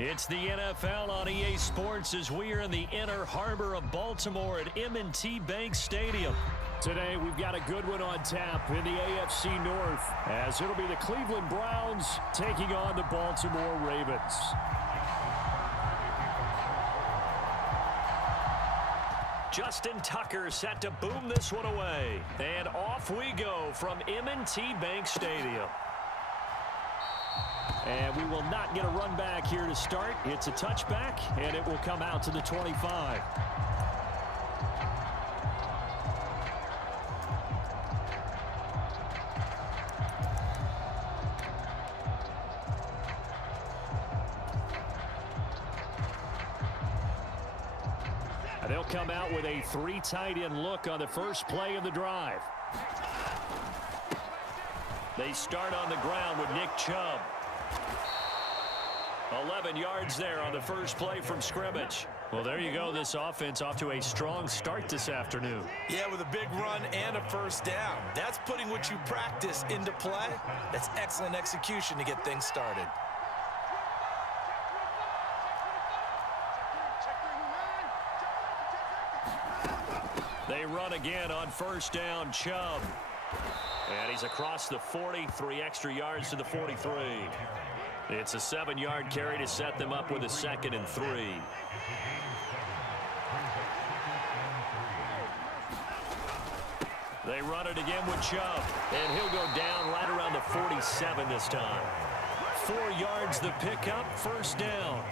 It's the NFL on EA Sports as we are in the inner harbor of Baltimore at M&T Bank Stadium. Today, we've got a good one on tap in the AFC North, as it'll be the Cleveland Browns taking on the Baltimore Ravens. Justin Tucker set to boom this one away. And off we go from M&T Bank Stadium. And we will not get a run back here to start. It's a touchback, and it will come out to the 25. They'll come out with a three tight end look on the first play of the drive. They start on the ground with Nick Chubb. 11 yards there on the first play from scrimmage. Well, there you go. This offense off to a strong start this afternoon. Yeah, with a big run and a first down. That's putting what you practice into play. That's excellent execution to get things started. They run again on first down, Chubb. And he's across the 40, 3 extra yards to the 43. It's a 7-yard carry to set them up with a 2nd and 3. They run it again with Chubb. And he'll go down right around the 47 this time. 4 yards the pickup, first down.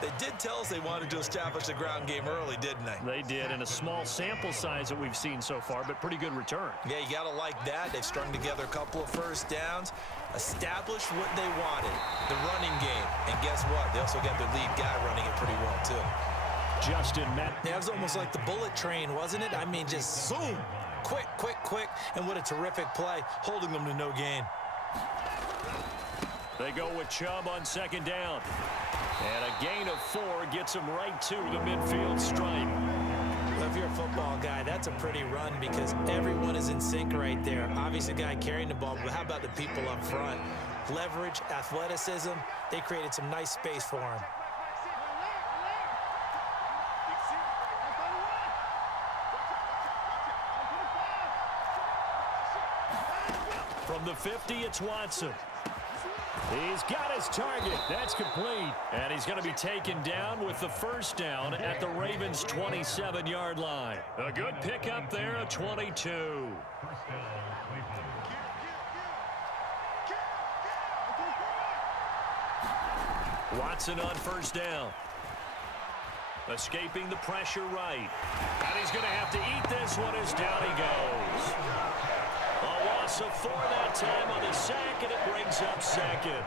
They did tell us they wanted to establish the ground game early, didn't they? They did, in a small sample size that we've seen so far, but pretty good return. Yeah, you got to like that. They've strung together a couple of first downs, established what they wanted, the running game. And guess what? They also got their lead guy running it pretty well, too. Justin Matt. Yeah, it was almost like the bullet train, wasn't it? I mean, just zoom. Quick, quick, quick. And what a terrific play, holding them to no gain. They go with Chubb on second down. And a gain of 4 gets him right to the midfield stripe. Well, if you're a football guy, that's a pretty run because everyone is in sync right there. Obviously, the guy carrying the ball, but how about the people up front? Leverage, athleticism, they created some nice space for him. From the 50, it's Watson. He's got his target. That's complete. And he's going to be taken down with the first down at the Ravens' 27-yard line. A good pickup there, a 22. Watson on first down. Escaping the pressure right. And he's going to have to eat this one as down he goes. A loss of 4 that time on the sack, and it brings up second.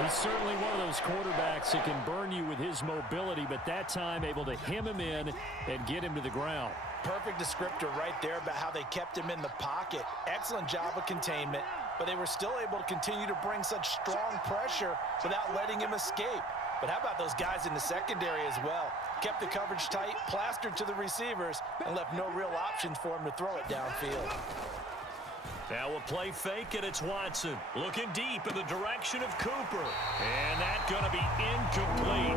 He's certainly one of those quarterbacks that can burn you with his mobility, but that time able to hem him in and get him to the ground. Perfect descriptor right there about how they kept him in the pocket. Excellent job of containment, but they were still able to continue to bring such strong pressure without letting him escape. But how about those guys in the secondary as well? Kept the coverage tight, plastered to the receivers, and left no real options for him to throw it downfield. Now a play fake, and it's Watson looking deep in the direction of Cooper. And that's going to be incomplete.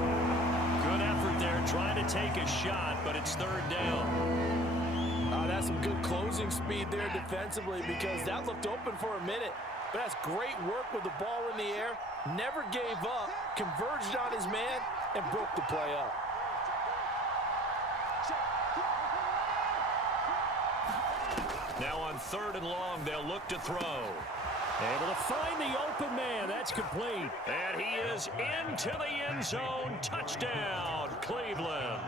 Good effort there trying to take a shot, but it's third down. That's some good closing speed there defensively because that looked open for a minute. But that's great work with the ball in the air. Never gave up, converged on his man, and broke the play up. Now on 3rd and long, they'll look to throw. Able to find the open man. That's complete. And he is into the end zone. Touchdown, Cleveland.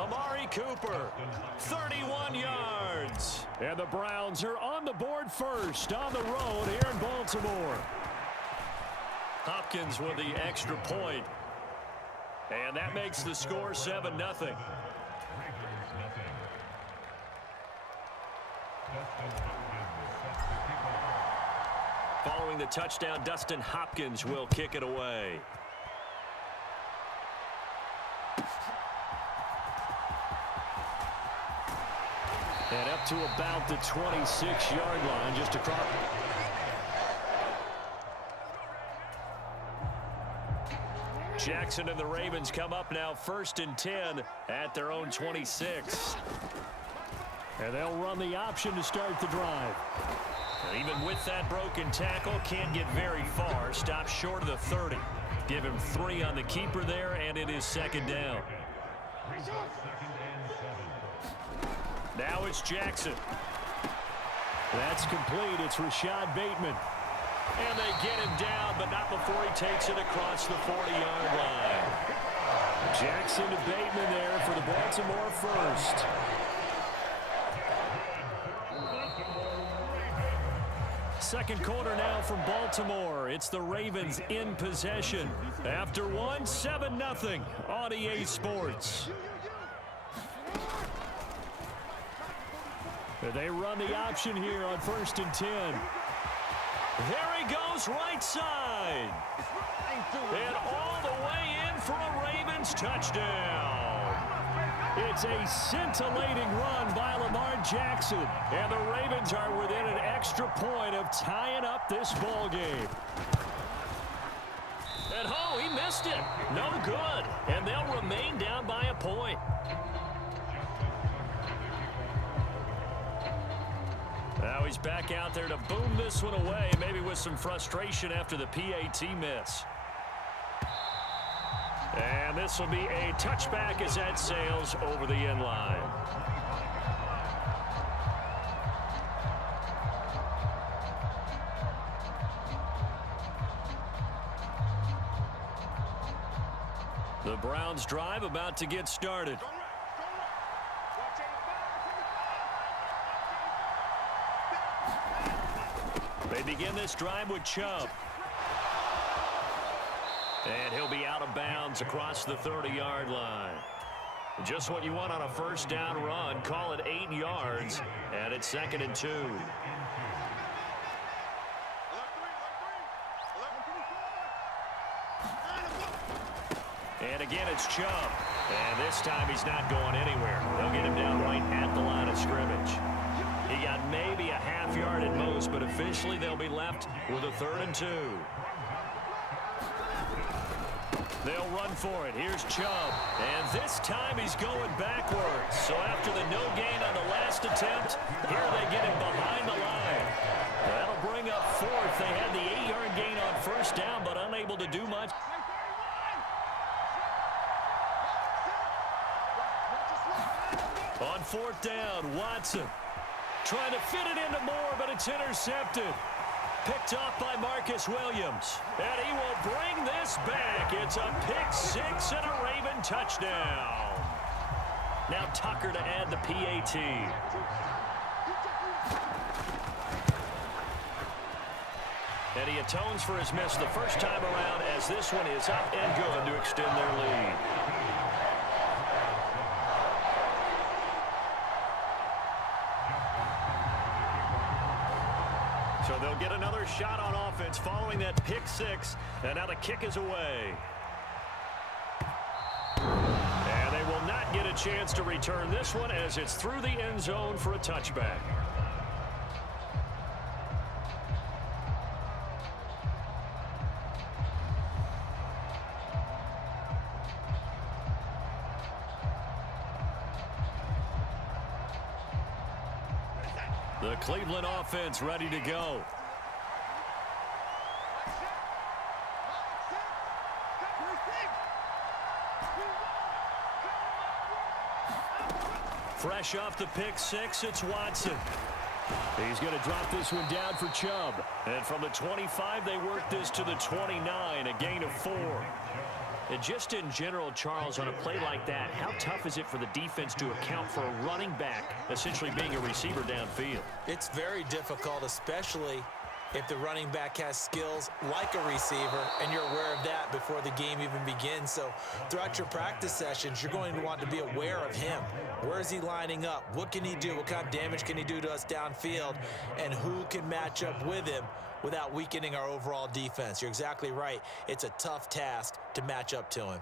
Amari Cooper, 31 yards. And the Browns are on the board first on the road here in Baltimore. Hopkins with the extra point. And that makes the score 7-0. Following the touchdown, Dustin Hopkins will kick it away. And up to about the 26-yard line, just across. Jackson and the Ravens come up now 1st and 10 at their own 26. And they'll run the option to start the drive. And even with that broken tackle, can't get very far. Stops short of the 30. Give him 3 on the keeper there, and it is 2nd down. Now it's Jackson. That's complete. It's Rashad Bateman. And they get him down, but not before he takes it across the 40-yard line. Jackson to Bateman there for the Baltimore first. Second quarter now from Baltimore. It's the Ravens in possession. After one, 7-0 on EA Sports. They run the option here on 1st and 10. There he goes, right side. And all the way in for a Ravens touchdown. It's a scintillating run by Lamar Jackson. And the Ravens are within an extra point of tying up this ball game. And oh, he missed it. No good. And they'll remain down by a point. Now he's back out there to boom this one away, maybe with some frustration after the PAT miss. And this will be a touchback as that sails over the end line. The Browns drive about to get started. They begin this drive with Chubb. And he'll be out of bounds across the 30-yard line. Just what you want on a first down run. Call it 8 yards. And it's 2nd and 2. And again, it's Chubb. And this time he's not going anywhere. They'll get him down right at the line of scrimmage. He got maybe a half yard at most, but officially they'll be left with a 3rd and 2. They'll run for it. Here's Chubb. And this time he's going backwards. So after the no gain on the last attempt, here they get him behind the line. That'll bring up 4th. They had the 8-yard gain on first down, but unable to do much. On 4th down, Watson. Trying to fit it into Moore, but it's intercepted. Picked off by Marcus Williams. And he will bring this back. It's a pick-6 and a Raven touchdown. Now Tucker to add the PAT. And he atones for his miss the first time around as this one is up and good to extend their lead. So they'll get another shot on offense following that pick-6, and now the kick is away. And they will not get a chance to return this one as it's through the end zone for a touchback. The Cleveland offense ready to go. Fresh off the pick-6, it's Watson. He's going to drop this one down for Chubb. And from the 25, they work this to the 29, a gain of 4. And just in general, Charles, on a play like that, how tough is it for the defense to account for a running back essentially being a receiver downfield? It's very difficult, especially if the running back has skills like a receiver, and you're aware of that before the game even begins. So throughout your practice sessions, you're going to want to be aware of him. Where is he lining up? What can he do? What kind of damage can he do to us downfield? And who can match up with him without weakening our overall defense? You're exactly right. It's a tough task to match up to him.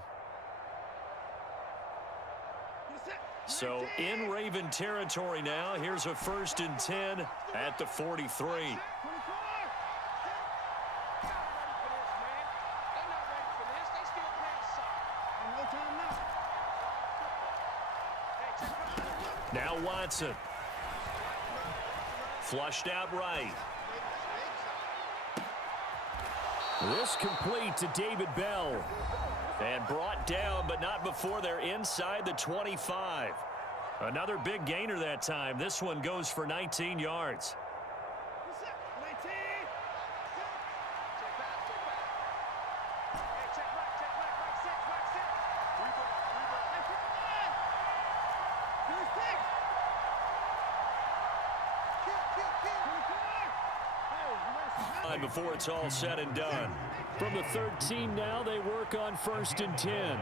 So in Raven territory now, here's a 1st and 10 at the 43. Now Watson. Flushed out right. This complete to David Bell. And brought down, but not before they're inside the 25. Another big gainer that time. This one goes for 19 yards. Before it's all said and done. From the 13 now, they work on 1st and 10.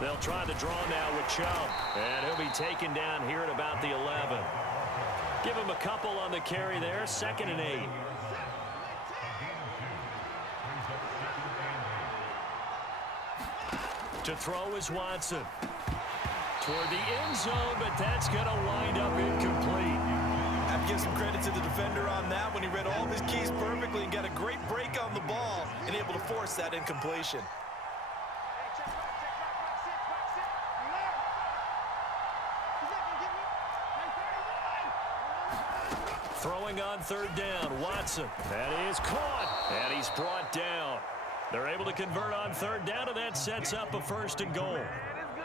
They'll try the draw now with Chubb. And he'll be taken down here at about the 11. Give him a couple on the carry there. 2nd and 8. To throw is Watson. Toward the end zone, but that's going to wind up incomplete. I have to give some credit to the defender on that when he read all of his keys perfectly and got a great break on the ball and able to force that incompletion. Throwing on 3rd down, Watson. That is caught, and he's brought down. They're able to convert on 3rd down, and that sets up a 1st and goal.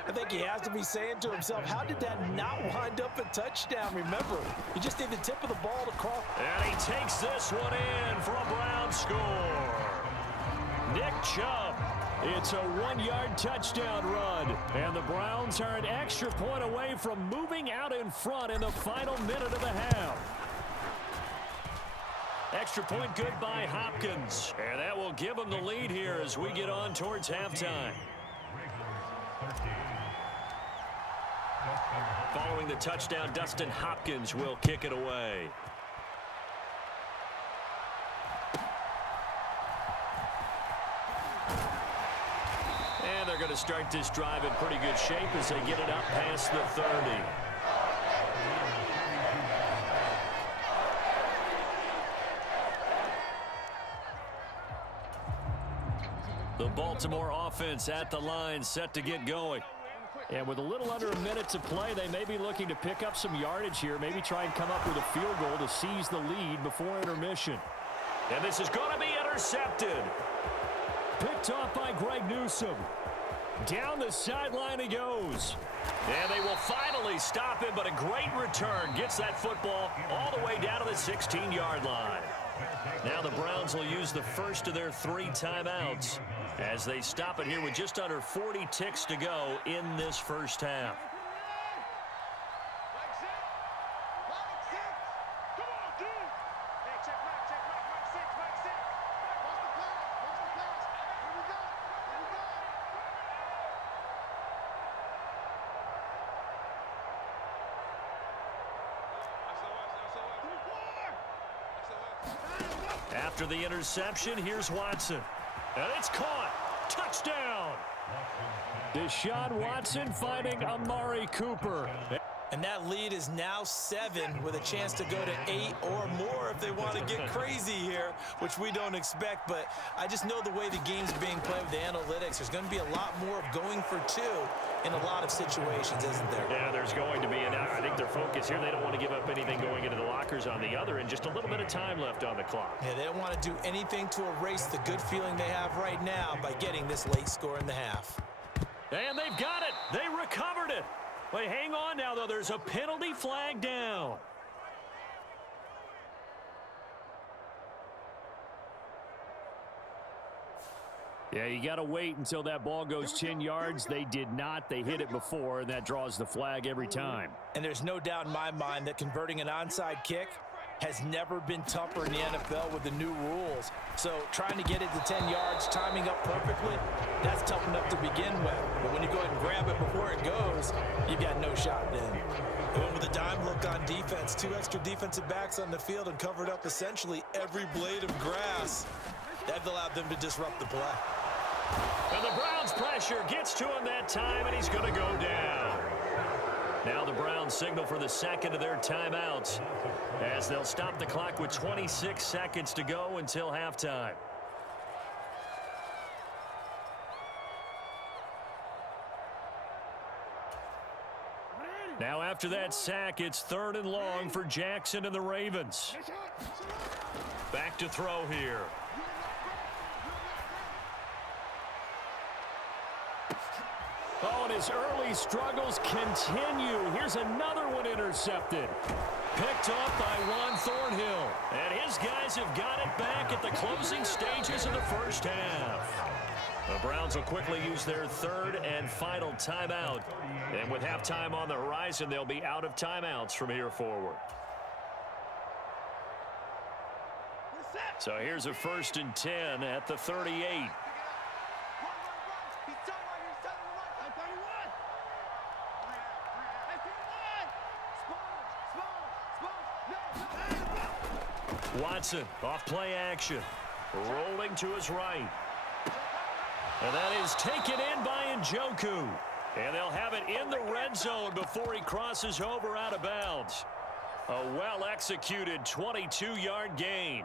I think he has to be saying to himself, how did that not wind up a touchdown? Remember, you just need the tip of the ball to cross. And he takes this one in for a Brown score. Nick Chubb. It's a 1-yard touchdown run. And the Browns are an extra point away from moving out in front in the final minute of the half. Extra point good by Hopkins. And that will give them the lead here as we get on towards halftime. Following the touchdown, Dustin Hopkins will kick it away. And they're going to start this drive in pretty good shape as they get it up past the 30. The Baltimore offense at the line, set to get going. And with a little under a minute to play, they may be looking to pick up some yardage here, maybe try and come up with a field goal to seize the lead before intermission. And this is going to be intercepted. Picked off by Greg Newsome. Down the sideline he goes. And they will finally stop him, but a great return gets that football all the way down to the 16-yard line. Now the Browns will use the first of their 3 timeouts as they stop it here with just under 40 ticks to go in this first half. After the interception, here's Watson. And it's caught. Touchdown. Deshaun Watson finding Amari Cooper. And that lead is now 7 with a chance to go to 8 or more if they want to get crazy here, which we don't expect. But I just know the way the game's being played with the analytics, there's going to be a lot more of going for 2 in a lot of situations, isn't there? Yeah, there's going to be. And I think their focus here, they don't want to give up anything going into the lockers on the other, and just a little bit of time left on the clock. Yeah, they don't want to do anything to erase the good feeling they have right now by getting this late score in the half. And they've got it. They recovered it. Wait, hang on now, though. There's a penalty flag down. Yeah, you got to wait until that ball goes 10 yards. They did not. They hit it before, and that draws the flag every time. And there's no doubt in my mind that converting an onside kick has never been tougher in the NFL with the new rules. So trying to get it to 10 yards, timing up perfectly, that's tough enough to begin with. But when you go ahead and grab it before it goes, you've got no shot then. They went with a dime look on defense, 2 extra defensive backs on the field and covered up essentially every blade of grass. That allowed them to disrupt the play. And the Browns' pressure gets to him that time, and he's going to go down. Now the Browns signal for the second of their timeouts as they'll stop the clock with 26 seconds to go until halftime. Now after that sack, it's 3rd and long for Jackson and the Ravens. Back to throw here. Oh, and his early struggles continue. Here's another one intercepted. Picked off by Juan Thornhill. And his guys have got it back at the closing stages of the first half. The Browns will quickly use their 3rd and final timeout. And with halftime on the horizon, they'll be out of timeouts from here forward. So here's a 1st and 10 at the 38. Watson off play action. Rolling to his right. And that is taken in by Njoku. And they'll have it in the red zone before he crosses over out of bounds. A well-executed 22-yard gain.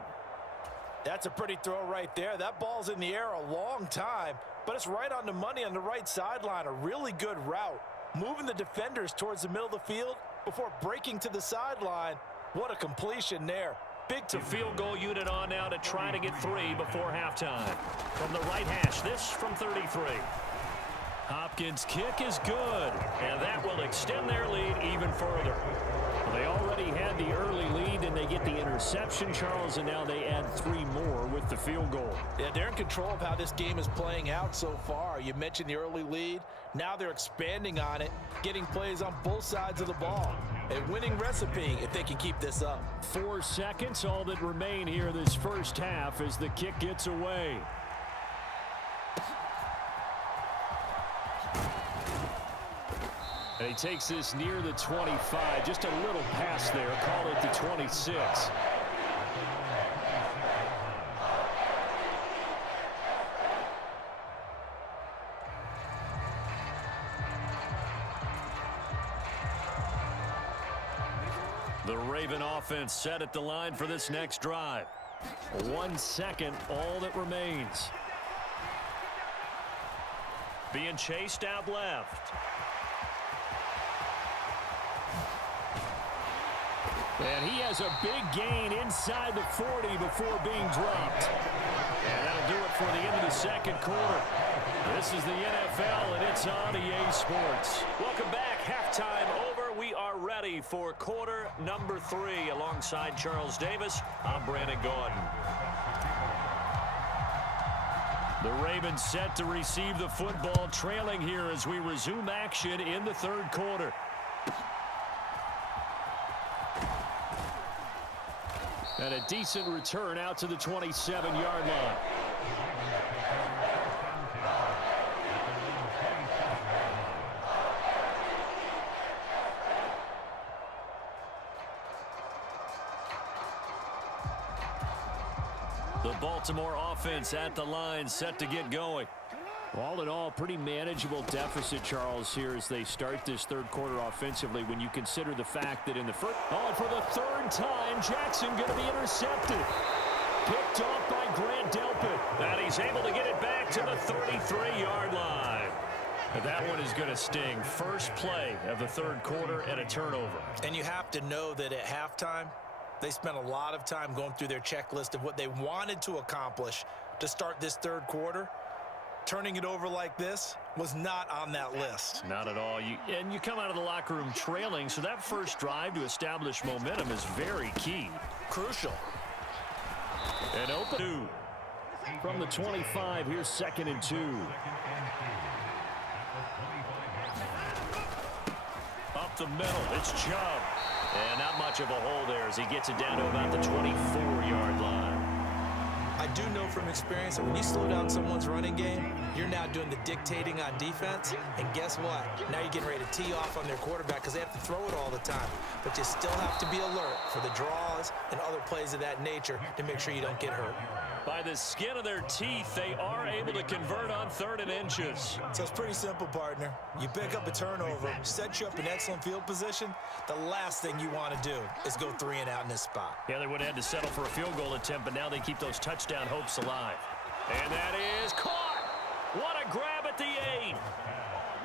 That's a pretty throw right there. That ball's in the air a long time, but it's right on the money on the right sideline. A really good route. Moving the defenders towards the middle of the field before breaking to the sideline. What a completion there. Big field goal unit on now to try to get 3 before halftime. From the right hash, this from 33. Hopkins' kick is good, and that will extend their lead even further. They already had the early lead, and they get the interception, Charles, and now they add 3 more with the field goal. Yeah, they're in control of how this game is playing out so far. You mentioned the early lead. Now they're expanding on it, getting plays on both sides of the ball. A winning recipe if they can keep this up. 4 seconds, all that remain here this first half as the kick gets away. And he takes this near the 25. Just a little pass there. Call it the 26. The Raven offense set at the line for this next drive. 1 second, all that remains. Being chased out left. And he has a big gain inside the 40 before being dropped. And that'll do it for the end of the second quarter. This is the NFL, and it's on EA Sports. Welcome back. Halftime over. We are ready for quarter number 3. Alongside Charles Davis, I'm Brandon Gordon. The Ravens set to receive the football, trailing here as we resume action in the third quarter. And a decent return out to the 27-yard line. The Baltimore offense at the line, set to get going. All in all, pretty manageable deficit, Charles, here as they start this third quarter offensively when you consider the fact that in the first... Oh, and for the third time, Jackson going to be intercepted. Picked off by Grant Delpit. And he's able to get it back to the 33-yard line. But that one is going to sting. First play of the third quarter and a turnover. And you have to know that at halftime, they spent a lot of time going through their checklist of what they wanted to accomplish to start this third quarter. Turning it over like this was not on that list. Not at all. And you come out of the locker room trailing, so that first drive to establish momentum is very key. Crucial. And open 2. From the 25, here's 2nd and 2. Up the middle, it's Chubb. And not much of a hole there as he gets it down to about the 24-yard line. I do know from experience that when you slow down someone's running game, you're now doing the dictating on defense. And guess what? Now you're getting ready to tee off on their quarterback because they have to throw it all the time. But you still have to be alert for the draws and other plays of that nature to make sure you don't get hurt. By the skin of their teeth, they are able to convert on 3rd and inches. So it's pretty simple, partner. You pick up a turnover, set you up in excellent field position. The last thing you want to do is go 3 and out in this spot. Yeah, they would have had to settle for a field goal attempt, but now they keep those touchdown hopes alive. And that is caught. What a grab at the 8.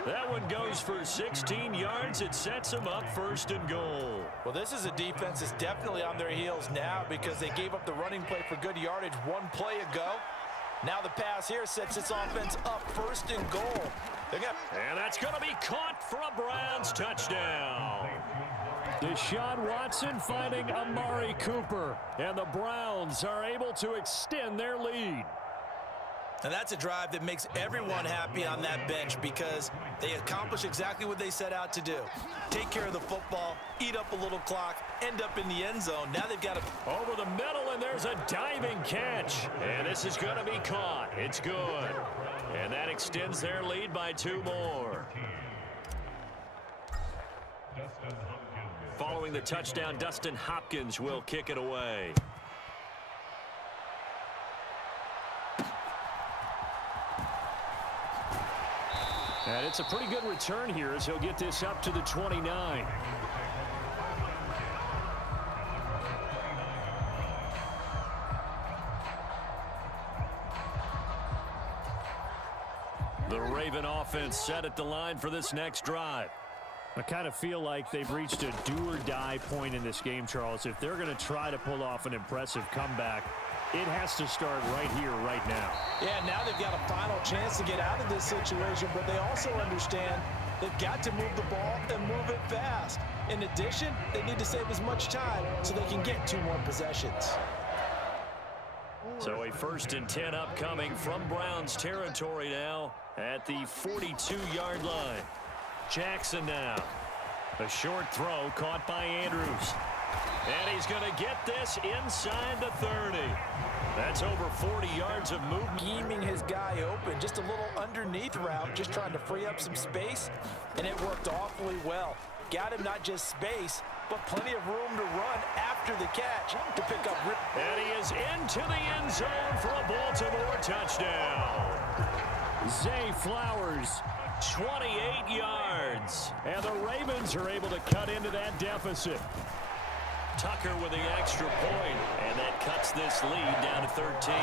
That one goes for 16 yards. It sets them up 1st and goal. Well, this is a defense that's definitely on their heels now because they gave up the running play for good yardage one play ago. Now the pass here sets its offense up 1st and goal. And that's going to be caught for a Browns touchdown. Deshaun Watson finding Amari Cooper. And the Browns are able to extend their lead. And that's a drive that makes everyone happy on that bench because they accomplish exactly what they set out to do. Take care of the football, eat up a little clock, end up in the end zone. Now they've got to... Over the middle, and there's a diving catch. And this is going to be caught. It's good. And that extends their lead by 2 more. Following the touchdown, Dustin Hopkins will kick it away. And it's a pretty good return here as he'll get this up to the 29. The Raven offense set at the line for this next drive. I kind of feel like they've reached a do-or-die point in this game, Charles. If they're going to try to pull off an impressive comeback, it has to start right here, right now. Yeah, now they've got a final chance to get out of this situation, but they also understand they've got to move the ball and move it fast. In addition, they need to save as much time so they can get 2 more possessions. So a 1st and 10 upcoming from Browns territory now at the 42-yard line. Jackson now. A short throw caught by Andrews. And he's going to get this inside the 30. That's over 40 yards of movement. Scheming his guy open, just a little underneath route, just trying to free up some space, and it worked awfully well. Got him not just space, but plenty of room to run after the catch to pick up. And he is into the end zone for a Baltimore touchdown. Zay Flowers, 28 yards. and the Ravens are able to cut into that deficit. Tucker with the extra point, and that cuts this lead down to 13.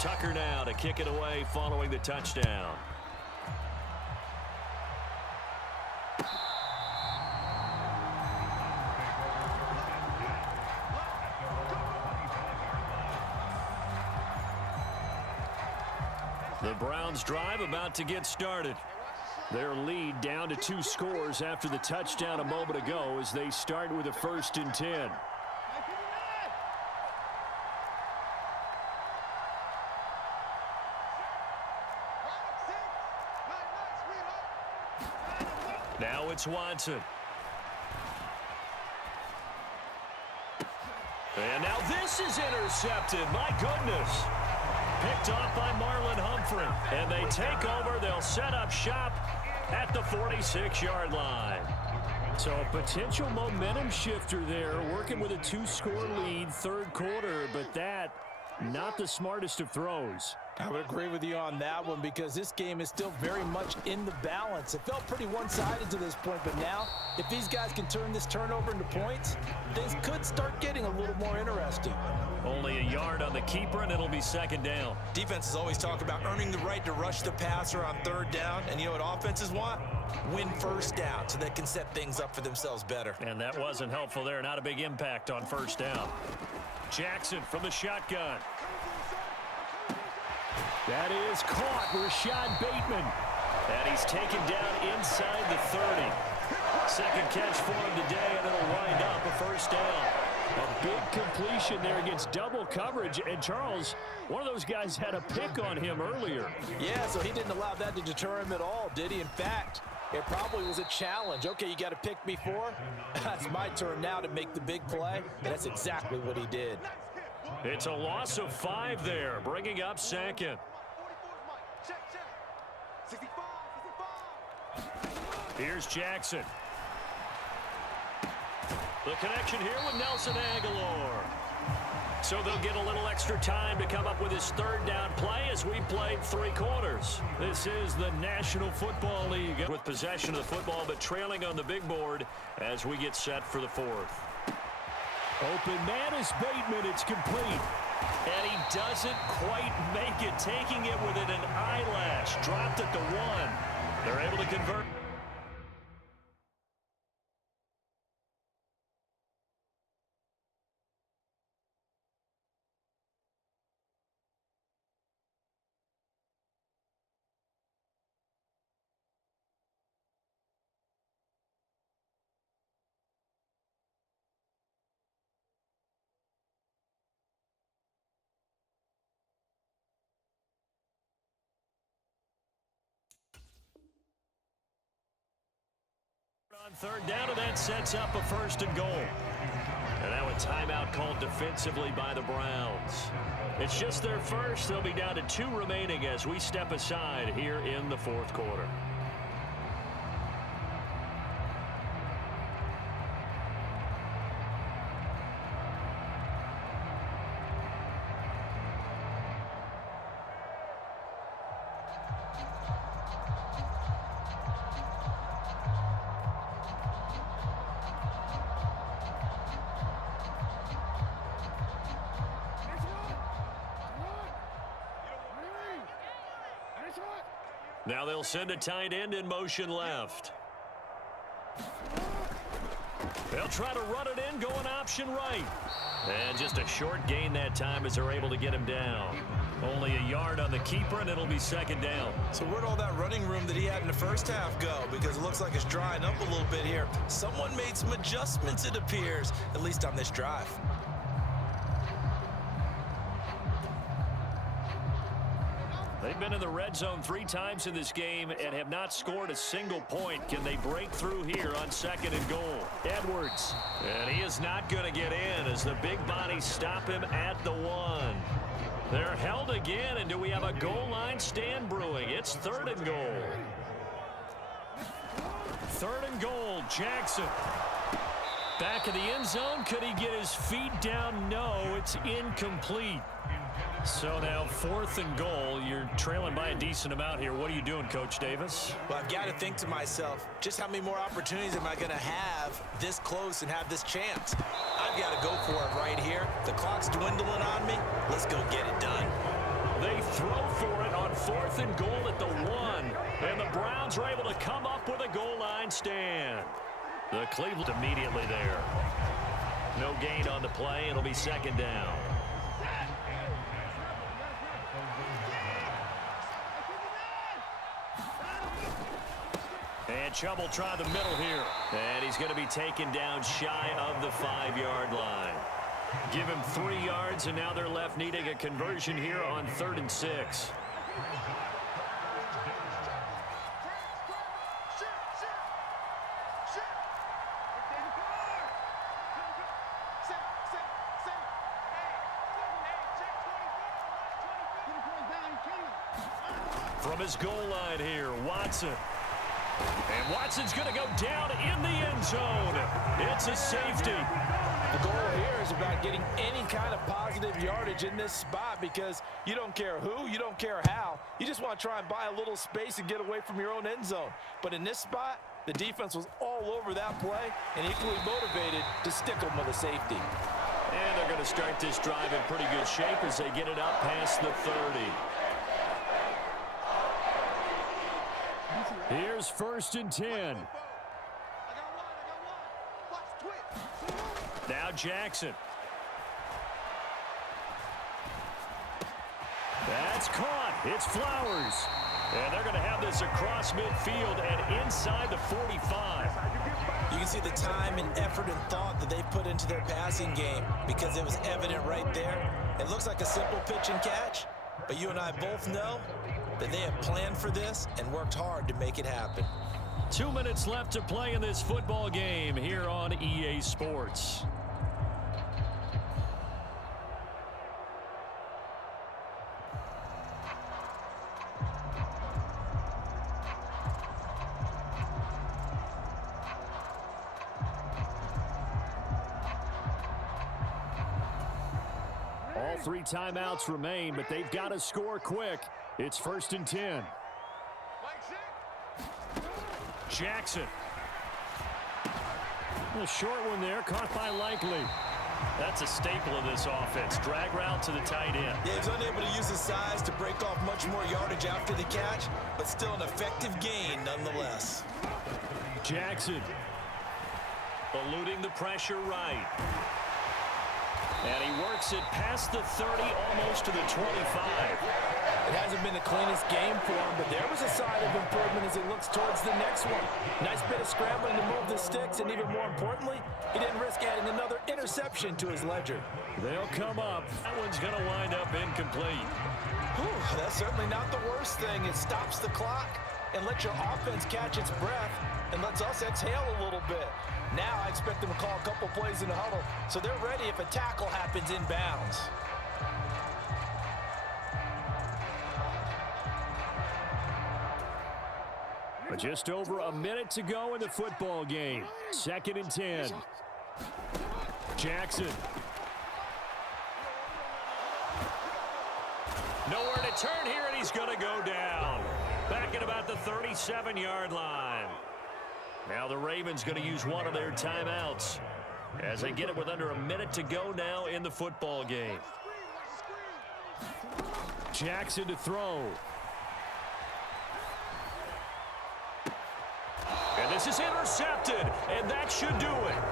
Tucker now to kick it away following the touchdown. The Browns drive about to get started. Their lead down to 2 scores after the touchdown a moment ago as they start with a 1st and 10. Now it's Watson. And now this is intercepted. My goodness. Picked off by Marlon Humphrey. And they take over. They'll set up shop at the 46-yard line. So a potential momentum shifter there, working with a 2-score lead, 3rd quarter, but that, not the smartest of throws. I would agree with you on that one because this game is still very much in the balance. It felt pretty one-sided to this point, but now if these guys can turn this turnover into points, things could start getting a little more interesting. Only a yard on the keeper, and it'll be 2nd down. Defenses always talk about earning the right to rush the passer on 3rd down, and you know what offenses want? Win 1st down so they can set things up for themselves better. And that wasn't helpful there. Not a big impact on 1st down. Jackson from the shotgun. That is caught, Rashad Bateman. And he's taken down inside the 30. 2nd catch for him today, and it'll wind up a 1st down. A big completion there against double coverage. And Charles, one of those guys had a pick on him earlier. Yeah, so he didn't allow that to deter him at all, did he? In fact, it probably was a challenge. Okay, you got to pick me 4. That's my turn now to make the big play. And that's exactly what he did. It's a loss of 5 there, bringing up 2nd. Here's Jackson. The connection here with Nelson Aguilar. So they'll get a little extra time to come up with his 3rd down play as we played 3 quarters. This is the National Football League with possession of the football, but trailing on the big board as we get set for the 4th. Open man is Bateman. It's complete. And he doesn't quite make it, taking it within an eyelash. Dropped at the 1. They're able to convert. On third down, and that sets up a 1st and goal. And now a timeout called defensively by the Browns. It's just their first. They'll be down to 2 remaining as we step aside here in the 4th quarter. Now they'll send a tight end in motion left. They'll try to run it in, going option right. And just a short gain that time as they're able to get him down. Only a yard on the keeper, and it'll be 2nd down. So where'd all that running room that he had in the first half go? Because it looks like it's drying up a little bit here. Someone made some adjustments, it appears, at least on this drive. They've been in the red zone 3 times in this game and have not scored a single point. Can they break through here on 2nd and goal? Edwards. And he is not going to get in as the big bodies stop him at the 1. They're held again, and do we have a goal line stand brewing? It's 3rd and goal. 3rd and goal, Jackson. Back of the end zone. Could he get his feet down? No, it's incomplete. So now 4th and goal. You're trailing by a decent amount here. What are you doing, Coach Davis? Well, I've got to think to myself, just how many more opportunities am I going to have this close and have this chance? I've got to go for it right here. The clock's dwindling on me. Let's go get it done. They throw for it on 4th and goal at the 1. And the Browns are able to come up with a goal line stand. The Cleveland immediately there. No gain on the play. It'll be 2nd down. And Chubb will try the middle here. And he's going to be taken down shy of the 5-yard line. Give him 3 yards, and now they're left needing a conversion here on 3rd and 6. From his goal line here, Watson. And Watson's going to go down in the end zone. It's a safety. The goal here is about getting any kind of positive yardage in this spot because you don't care who, you don't care how. You just want to try and buy a little space and get away from your own end zone. But in this spot, the defense was all over that play and equally motivated to stick them with a safety. And they're going to start this drive in pretty good shape as they get it up past the 30. Here's 1st and 10. Now Jackson. That's caught. It's Flowers. And they're going to have this across midfield and inside the 45. You can see the time and effort and thought that they put into their passing game because it was evident right there. It looks like a simple pitch and catch, but you and I both know that they have planned for this and worked hard to make it happen. 2 minutes left to play in this football game here on EA Sports. All 3 timeouts remain, but they've got to score quick. It's 1st and 10. Jackson. A short one there, caught by Likely. That's a staple of this offense. Drag route to the tight end. Yeah, he's unable to use his size to break off much more yardage after the catch, but still an effective gain nonetheless. Jackson. Eluding the pressure right. And he works it past the 30, almost to the 25. It hasn't been the cleanest game for him, but there was a sign of improvement as he looks towards the next one. Nice bit of scrambling to move the sticks, and even more importantly, he didn't risk adding another interception to his ledger. They'll come up. That one's going to wind up incomplete. Whew, that's certainly not the worst thing. It stops the clock and lets your offense catch its breath and lets us exhale a little bit. Now I expect them to call a couple plays in the huddle so they're ready if a tackle happens inbounds. But just over a minute to go in the football game. 2nd and 10. Jackson. Nowhere to turn here, and he's going to go down. Back at about the 37-yard line. Now the Ravens going to use one of their timeouts as they get it with under a minute to go now in the football game. Jackson to throw. And this is intercepted, and that should do it.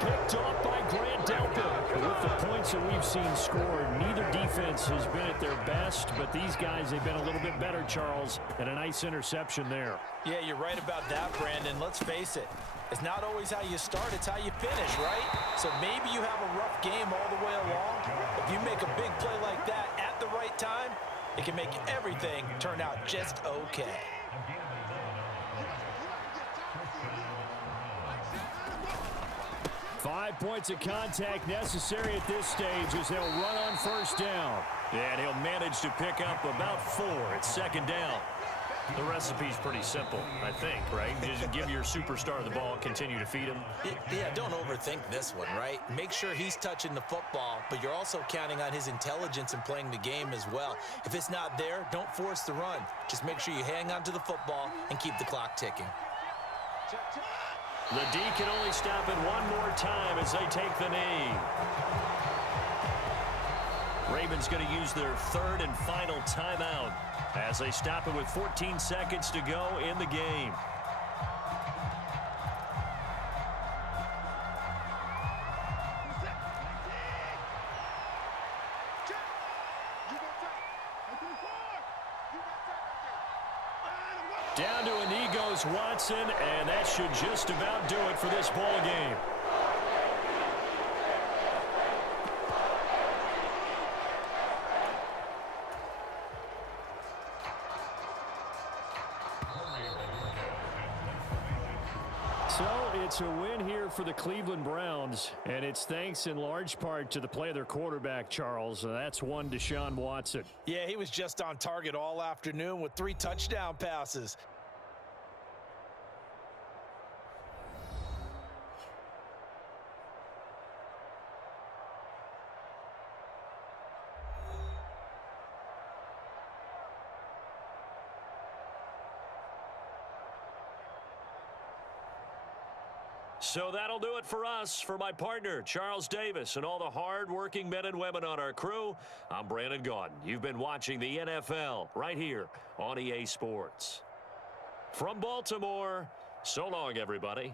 Picked off by Grant Delpit. With the points that we've seen scored, neither defense has been at their best, but these guys, they've been a little bit better, Charles, and a nice interception there. Yeah, you're right about that, Brandon. Let's face it. It's not always how you start, it's how you finish, right? So maybe you have a rough game all the way along. If you make a big play like that at the right time, it can make everything turn out just okay. Five points of contact necessary at this stage as they'll run on first down. And he'll manage to pick up about 4 at 2nd down. The recipe's pretty simple, I think, right? Just give your superstar the ball, continue to feed him. Yeah, don't overthink this one, right? Make sure he's touching the football, but you're also counting on his intelligence in playing the game as well. If it's not there, don't force the run. Just make sure you hang on to the football and keep the clock ticking. The D can only stop it one more time as they take the knee. Ravens going to use their 3rd and final timeout as they stop it with 14 seconds to go in the game. Down to a knee goes Watson, and that should just about do it for this ball game. So it's a win here for the Cleveland Browns, and it's thanks in large part to the play of their quarterback, Charles. That's one Deshaun Watson. Yeah, he was just on target all afternoon with 3 touchdown passes. So that'll do it for us. For my partner, Charles Davis, and all the hard-working men and women on our crew, I'm Brandon Gaudin. You've been watching the NFL right here on EA Sports. From Baltimore, so long, everybody.